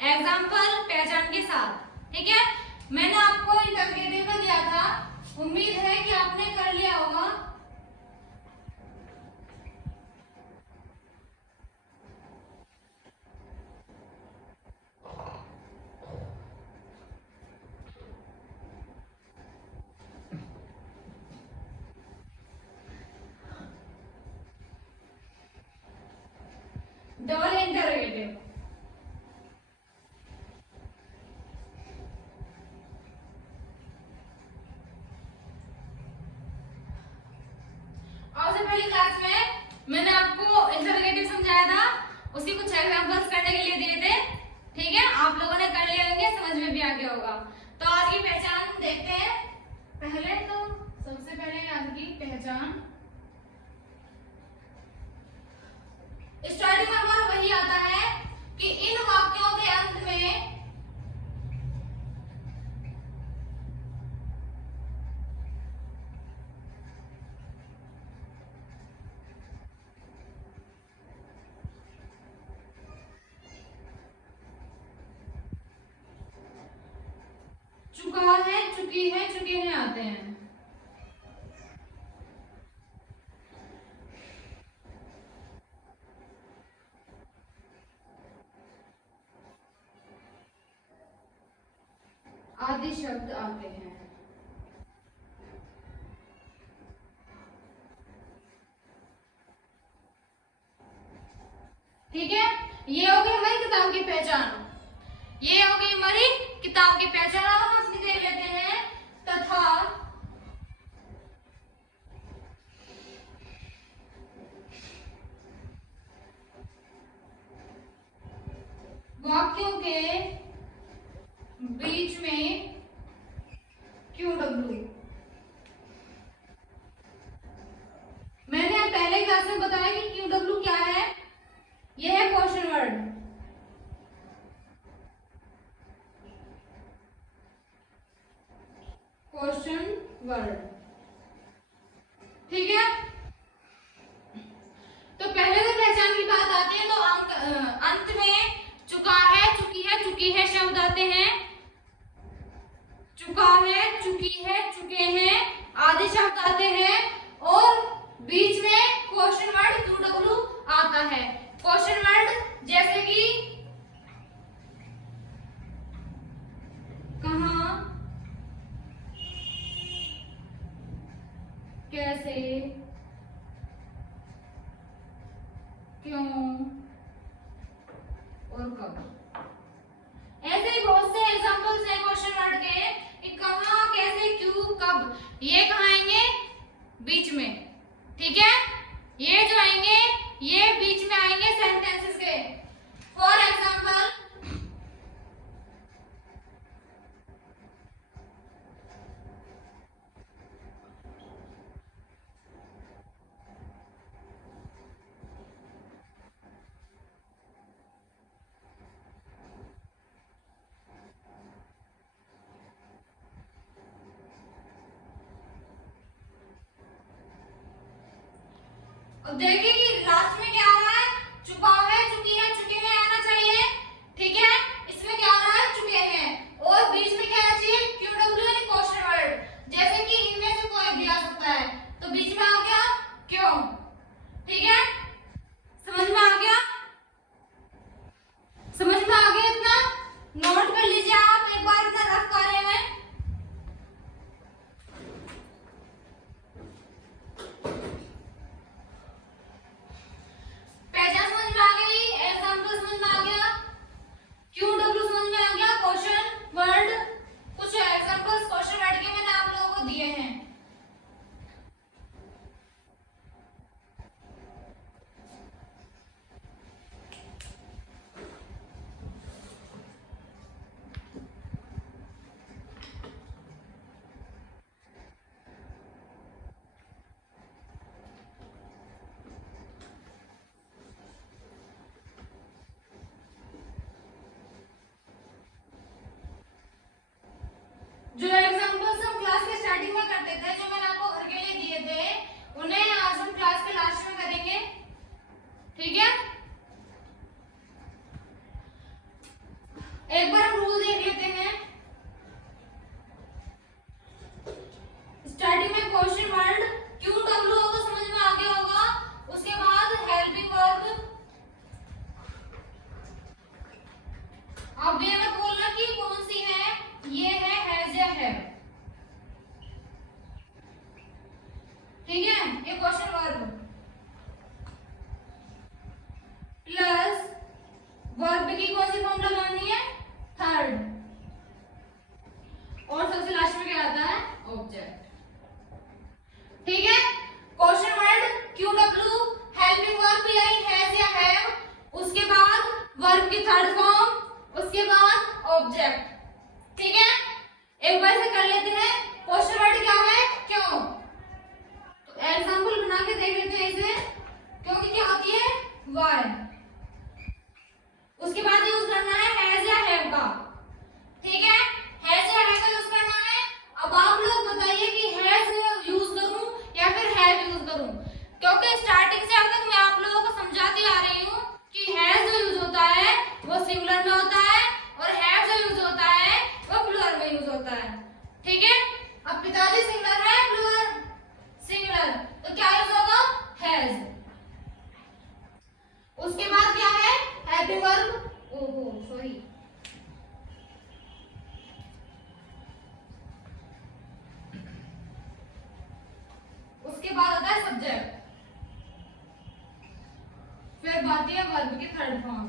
Example पहचान के साथ, ठीक है। मैंने आपको इंटरगेटिव का दिया था, उम्मीद है कि आपने कर लिया होगा। डबल इंटरगेटिव, और से पहली क्लास में मैंने आपको इंटरगेटिव समझाया था, उसी कुछ एग्जांपल्स करने के लिए दिए थे, ठीक है। आप लोगों ने कर लिए होंगे, समझ में भी आ गया होगा। तो आज की पहचान देखते हैं। पहले तो सबसे पहले आज की पहचान स्टार्टिंग में हमारा वही आता है कि इन वाक्यों के अंत में चुका है, चुकी है, चुके हैं आते हैं। आदि शब्द आते हैं। ठीक है, ये हो गई हमारी किताब की पहचान, ये हो गई हमारी किताब की पहचान। अब हम देख लेते हैं तथा वाक्यों के बीच में क्यू डब्ल्यू। मैंने पहले क्लास में बताया कि क्यू डब्ल्यू क्या है, यह है क्वेश्चन वर्ड। क्वेश्चन वर्ड, ठीक है। तो पहले से पहचान की बात आती है तो अंत में चुका है, चुकी है शब्द आते हैं। चुका है, चुकी है, चुके हैं आदि शब्द आते हैं, और बीच में क्वेश्चन वर्ड क्यू डब्ल्यू आता है। क्वेश्चन वर्ड जैसे कि कहां, कैसे, क्यों और कब। ऐसे ही बहुत से एग्जांपल्स हैं क्वेश्चन वर्ड के कि कहां, कैसे, क्यों, कब। ये कहां आएंगे, बीच में, ठीक है। ये जो आएंगे ये बीच में आएंगे सेंटेंसेस के। फॉर एग्जांपल अब देखिए कि लास्ट में क्या आ रहा है, चुका है, चुकी है, चुके हैं आना चाहिए, ठीक है। इसमें क्या आ रहा है, चुके हैं, और बीच में क्या आना चाहिए, क्यू डब्ल्यू यानी क्वेश्चन वर्ड। जैसे कि इनमें से कोई भी आ सकता है, तो बीच में आ गया क्यों, ठीक है। समझ में आ गया, समझ में आ गया इतना, नोट कर लीजिए आप एक बार इतना रफ कार्य में। पहचान समझ में आ गई है, ये क्वेश्चन वर्ब प्लस वर्ब की कौन सी फॉर्म लगानी है, थर्ड, और सबसे लास्ट में क्या आता है, ऑब्जेक्ट। ठीक है, question word Q W, helping verb भी आई हैज या हैव, उसके बाद वर्ब की थर्ड फॉर्म, उसके बाद ऑब्जेक्ट। ठीक है, एक बार से कर लेते हैं। क्वेश्चन वर्ड क्या है, क्यों, तो एग्जांपल बना के देख लेते हैं इसे। क्योंकि क्या होती है, वाई। उसके बाद यूज करना है हैज या हैव का। ठीक है, हैज या हैव का यूज करना है। अब आप लोग बताइए कि हैज यूज करूं या फिर हैव यूज करूं, क्योंकि स्टार्टिंग से अब तक मैं आप लोगों को समझाती आ रही हूं कि हैज जो यूज होता है वो सिंगुलर में होता है और हैव जो यूज होता है वो प्लूरल में यूज होता है। ठीक है, अब पिताजी सिंगुलर है, प्लूरल सिंगुलर, तो क्या यूज होगा, हैज। उसके बाद क्या है, हेल्पिंग वर्ब, ओहो सॉरी, उसके बाद आता है सब्जेक्ट, फिर बात है वर्ब की थर्ड फॉर्म।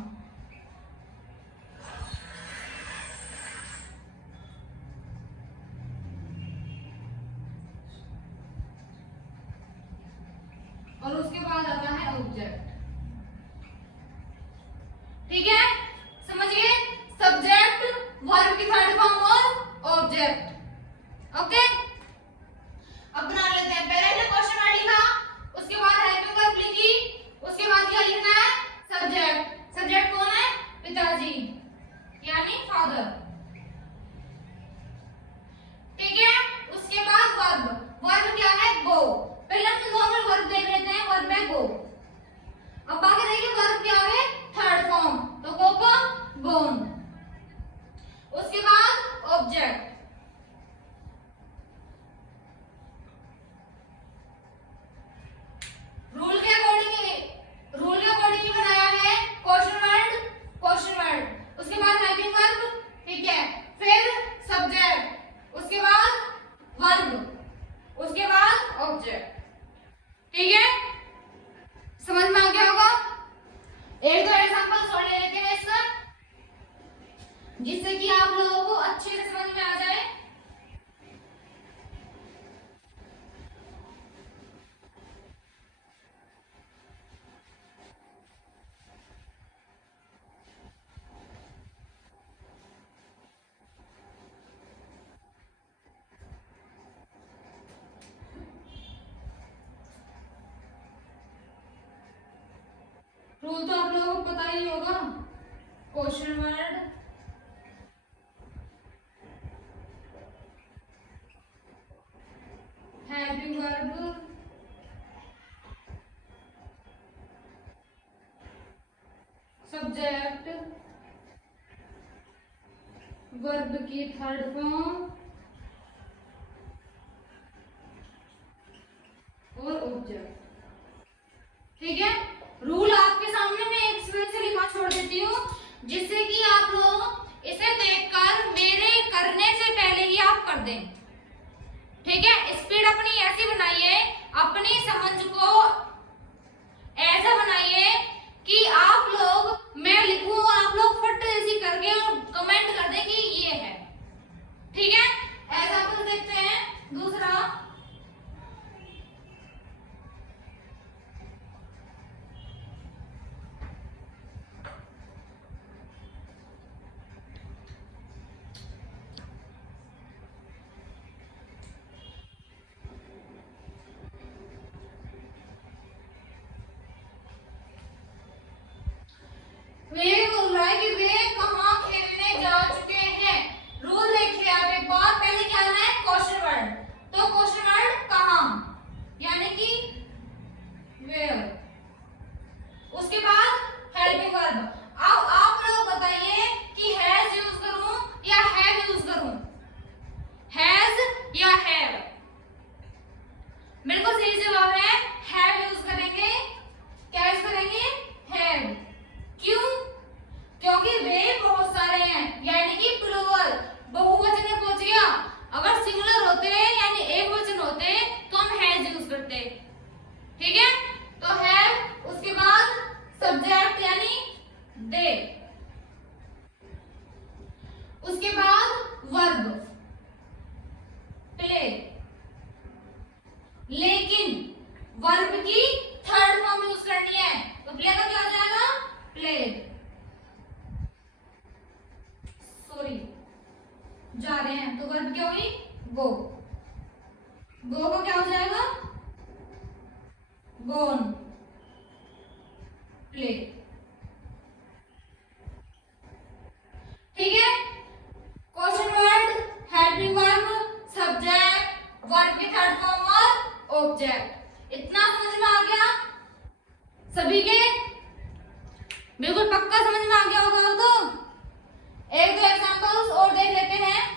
और उसके बाद आता है ऑब्जेक्ट। ठीक है, समझिए, सब्जेक्ट, वर्ब की थर्ड फॉर्म और ऑब्जेक्ट। ओके, अब बना लेते हैं। पहले हमने क्वेश्चन वर्ड लिखा, उसके बाद हेल्पिंग वर्ब लिखी, उसके बाद क्या लिखना है, सब्जेक्ट। सब्जेक्ट कौन है, पिताजी यानी फादर। ठीक है, उसके बाद वर्ब, वर्ब क्या है, गो। पहले हम नॉर्मल वर्ब देख लेते हैं, वर्ब है गो। अब बाकी देखिए वर्ब क्या है, थर्ड फॉर्म, तो गो को गोन। उसके बाद ऑब्जेक्ट, रूल के अकॉर्डिंग ही बनाया है। क्वेश्चन वर्ड, क्वेश्चन वर्ड, उसके बाद हेल्पिंग वर्ब, ठीक है, फिर सब्जेक्ट, उसके बाद वर्ब, उसके बाद ऑब्जेक्ट। ठीक है, समझ में आ गया होगा। एक दो एग्जांपल और ले लेते हैं इसका, जिससे कि आप लोगों को अच्छे से समझ में आ जाए। रूल तो आप लोगों को पता ही होगा, question word, helping verb, subject, verb की थर्ड फॉर्म और ऑब्जेक्ट। ठीक है, रूल आपके सामने मैं एक स्पेल से लिखा छोड़ देती हूँ, जिससे कि आप लोग इसे देखकर मेरे करने से पहले ही आप कर दें। ठीक है, स्पीड अपनी ऐसी बनाइए, अपनी समझ को ऐसा बनाइए कि आप लोग, मैं लिखूं और आप लोग फट ऐसी करके कमेंट कर दें कि ये है। ठीक है, ऐसा कुछ देखते हैं। दूसरा, वे बोल रहा है कि वे कहाँ खेलने जा चुके हैं। रूल देखिए आप एक बार, पहले क्या है, क्वेश्चन वर्ड, तो क्वेश्चन वर्ड कहाँ, यानी कि वेयर, उसके बाद हेल्पिंग वर्ब। अब आप लोग बताइए कि हैज यूज करूं या हैव यूज करूं, हैज या हैव। बिल्कुल सही जवाब है हैव यूज करेंगे। क्या यूज करेंगे, हैव। क्यों, गोन प्ले। ठीक है, question word, helping verb, subject, verb की थर्ड फॉर्म और ऑब्जेक्ट। इतना समझ में आ गया सभी के? बिल्कुल पक्का समझ में आ गया होगा। तो एक दो एग्जांपल्स और देख लेते हैं।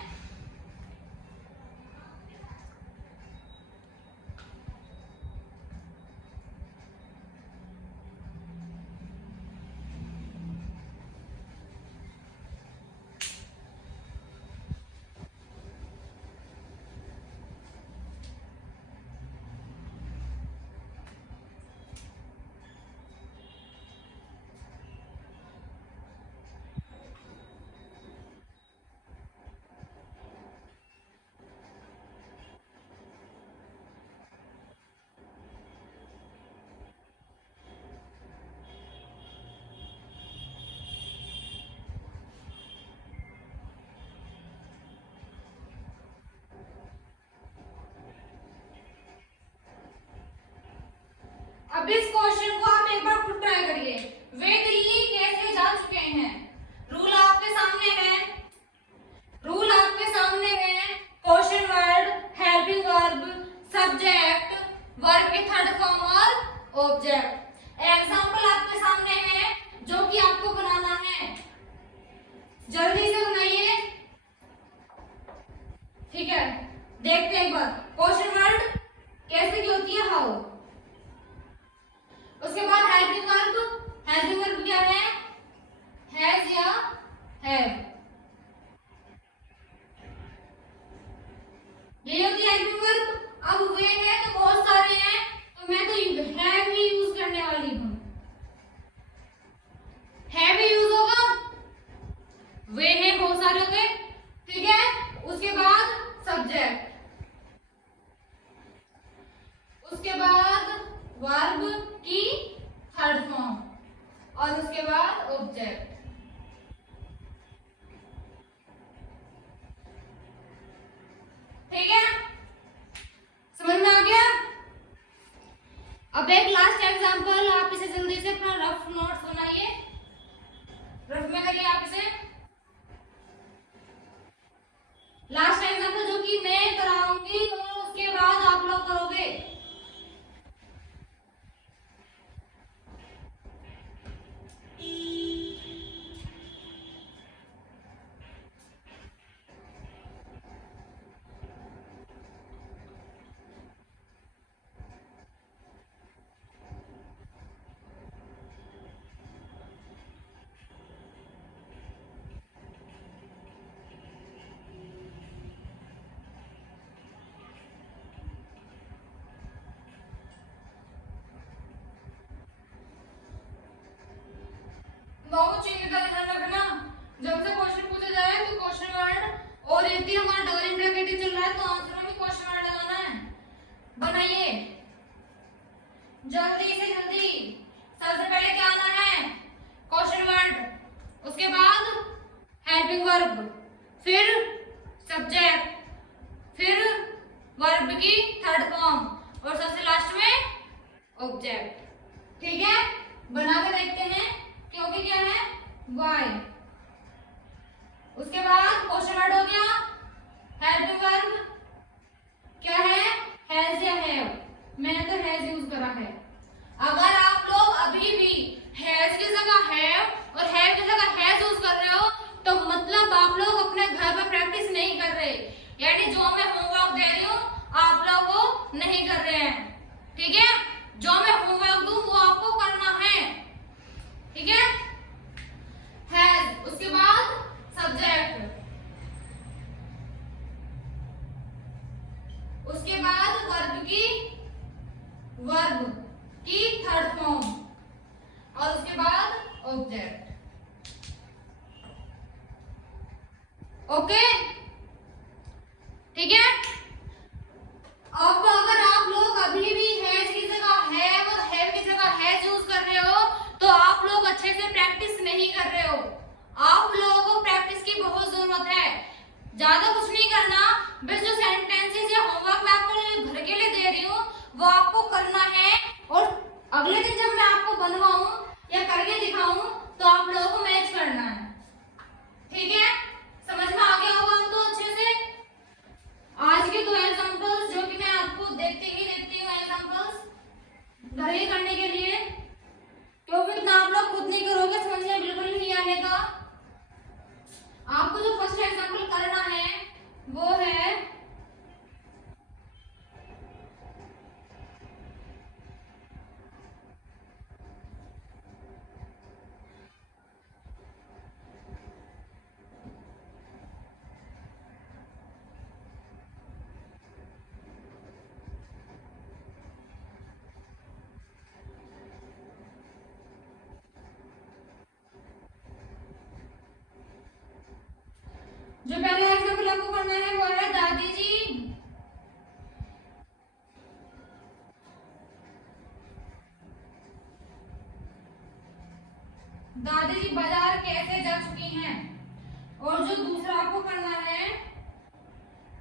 अब इस क्वेश्चन को आप एक बार खुद ट्राई करिए। वे दिल्ली कैसे जा चुके हैं? रूल आपके सामने है, रूल आपके सामने है। Question word, helping verb, subject, verb के थर्ड फॉर्म और ऑब्जेक्ट। एग्जांपल आपके सामने है जो कि आपको बनाना है, जल्दी से बनाइए। ठीक है, देखते हैं एक बार। क्वेश्चन वर्ड कैसे की होती है? हाउ। उसके बाद हेल्पिंग वर्ब, हेल्पिंग वर्ब क्या है? हैज या हैव, ये होती है हेल्पिंग वर्ब। अब वे है तो बहुत सारे हैं, तो मैं तो हैव ही यूज करने वाली हूं। हैव ही यूज होगा, वे है बहुत सारे हो गए। ठीक है, उसके बाद सब्जेक्ट, उसके बाद वर्ब की थर्ड फॉर्म और उसके बाद ऑब्जेक्ट। ठीक है, समझ में आ गया? अब एक लास्ट एग्जांपल, आप इसे जल्दी से अपना रफ नोट्स बनाइए, रफ में करिए आप इसे। लास्ट एग्जांपल जो कि मैं कराऊंगी और उसके बाद आप लोग करोगे। चिन्ह का ध्यान रखना, जब से क्वेश्चन पूछा जाए तो क्वेश्चन वर्ड और यदि हमारा डबल इंटरोगेटिव चल रहा है तो आंसर में क्वेश्चन वर्ड लगाना है। बनाइए जल्दी से जल्दी। सबसे पहले क्या आना है? क्वेश्चन वर्ड, उसके बाद हेल्पिंग वर्ब, फिर सब्जेक्ट, फिर वर्ब की थर्ड फॉर्म और सबसे लास्ट में ऑब्जेक्ट। ठीक है, बना के देखते हैं। क्योंकि क्या है? वाई। उसके बाद क्वेश्चन वर्ड हो गया, हेल्पिंग वर्ब क्या है? हैज या हैव। मैंने तो हैज यूज करा है। अगर आप लोग अभी भी हैज की जगह हैव और हैव की जगह हैज यूज कर रहे हो तो मतलब आप लोग अपने घर में प्रैक्टिस नहीं कर रहे, यानी जो मैं होमवर्क दे रही हूँ आप लोग वो नहीं कर रहे हैं। ठीक है, जो मैं होमवर्क दूं वो आपको करना है। ठीक है, हैज, उसके बाद सब्जेक्ट, उसके बाद वर्ब की थर्ड फॉर्म और उसके बाद ऑब्जेक्ट। ओके, ठीक है। अब अगर आप लोग अभी भी हैज की जगह हैव और हैव की जगह हैज यूज कर रहे हो तो आप लोग अच्छे से प्रैक्टिस नहीं कर रहे हो। आप लोगों को प्रैक्टिस की बहुत जरूरत है। ज्यादा कुछ नहीं करना, बस जो सेंटेंसेस या होमवर्क मैं आपको घर के लिए दे रही हूँ वो आपको करना है और घर ही करने के लिए, क्योंकि इतना आप लोग खुद नहीं करोगे, समझ में बिल्कुल नहीं आने का। आपको जो फर्स्ट एग्जाम्पल करना है वो है जो पहला एग्जाम्पल आपको करना है वो है दादी जी बाजार कैसे जा चुकी हैं। और जो दूसरा आपको करना है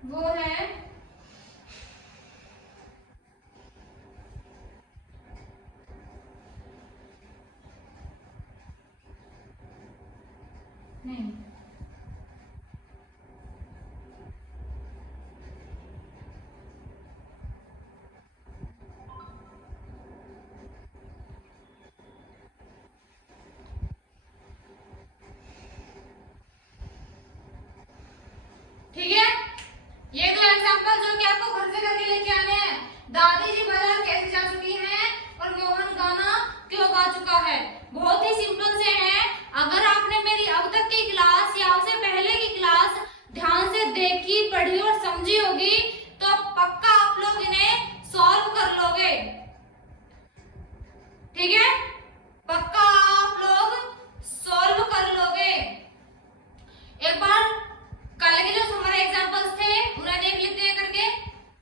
वो है नहीं, ठीक है। ये दो एग्जांपल जो कि आपको घर से करके लेके आने हैं। दादी जी बाजार कैसे जा चुकी हैं और मोहन गाना क्यों गा चुका है। बहुत ही सिंपल से है। अगर आपने मेरी अब तक की क्लास या उससे पहले की क्लास ध्यान से देखी, पढ़ी और समझी होगी तो पक्का आप लोग इन्हें सॉल्व कर लोगे, ठीक है। पक्का आप लोग सॉल्व कर लोगे। एक बार कल के जो हमारे एग्जांपल्स थे उन्हें देख लेते हैं करके,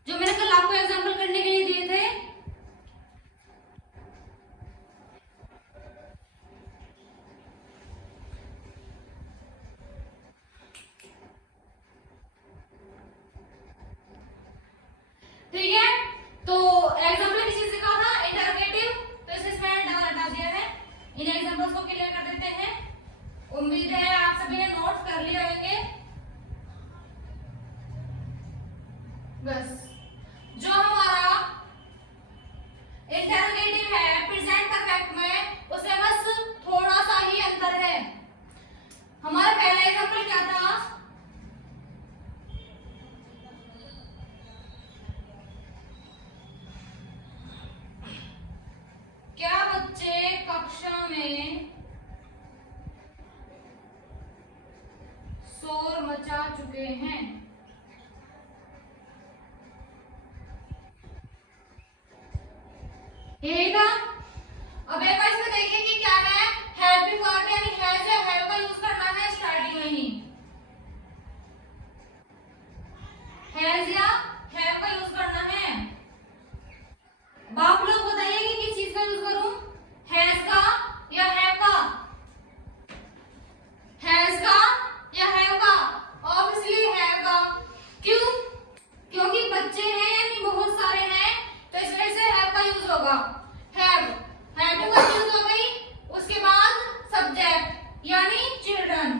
जो मैंने कल आपको एग्जांपल करने के लिए दिए थे। ठीक है, तो एग्जांपल किस चीज से कहा था, इंटरोगेटिव, तो इसे इसमें हटा दिया है। इन एग्जांपल्स को क्लियर कर देते हैं। उम्मीद है आप सभी ने नोट कर लिए होंगे। बस जो हमारा इंटरोगेटिव है प्रेजेंट परफेक्ट में, उसमें बस थोड़ा सा ही अंतर है। हमारा पहला एग्जांपल क्या था, क्या बच्चे कक्षा में शोर मचा चुके हैं। यही था। अब एक बार इसमें देखिए कि क्या है, हेल्पिंग वर्ब यानी हैज या हैव का यूज करना है स्टार्टिंग में ही। हैज या हैव का यूज करना है। अब आप लोग बताइए कि किस चीज का यूज करूं, हैज का या हैव का। हैज का या हैव का, ऑब्वियसली हैव का। क्यों, क्योंकि बच्चे हैं यानी बहुत सारे हैं, तो इस वजह से हैव का यूज होगा। हैव, हैव टू का यूज हो गई। उसके बाद सब्जेक्ट यानी चिल्ड्रन,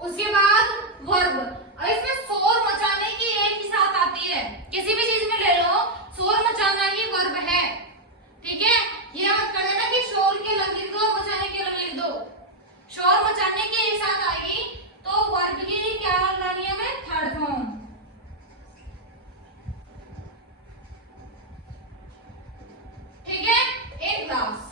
उसके बाद वर्ब। और इसमें शोर मचाने की एक ही साथ आती है, किसी भी चीज में ले लो, शोर मचाना ही वर्ब है, ठीक है। ये मत कर देना कि शोर के अलग लिख दो, मचाने के अलग लिख दो। शोर मचाने के एक साथ आएगी तो वर्ब की क्या लानी है हमें, थर्ड फॉर्म, ठीक है। इन क्लास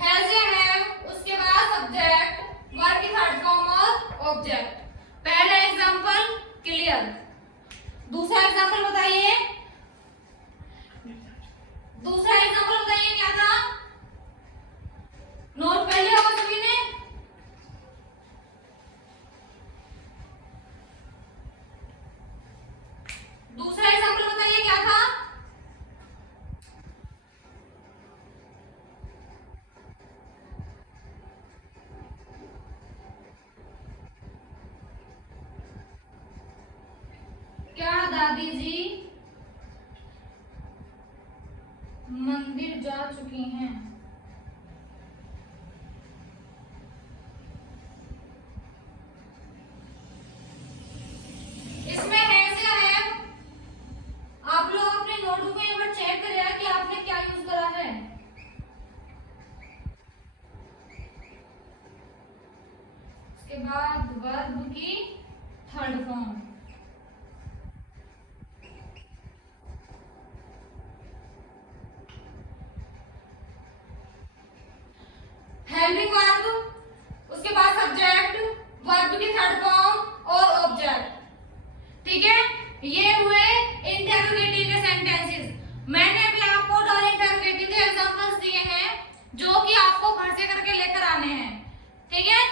हैज या हैव, उसके बाद सब्जेक्ट, वर्ब की थर्ड फॉर्म और ऑब्जेक्ट। पहला एग्जांपल क्लियर। दूसरा एग्जांपल बताइए, दूसरा एग्जांपल बताइए क्या था, नोट कर लिया होगा सभी ने। दूसरा एग्जांपल बताइए क्या था, क्या दादी जी मंदिर जा चुकी हैं। उसके बाद वर्ब की थर्ड फॉर्म, हेल्पिंग वर्ब, उसके बाद सब्जेक्ट, वर्ब की थर्ड फॉर्म और ऑब्जेक्ट। ठीक है, ये हुए इंटरोगेटिव के सेंटेंसेस। मैंने अभी आपको डबल इंटरोगेटिव के एग्जांपल्स दिए हैं जो कि आपको घर से करके लेकर आने हैं। ठीक है,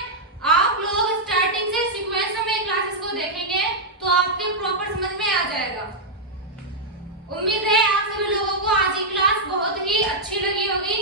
आप लोग स्टार्टिंग से सीक्वेंस में क्लासेस को देखेंगे तो आपके प्रॉपर समझ में आ जाएगा। उम्मीद है आप सभी लोगों को आज की क्लास बहुत ही अच्छी लगी होगी।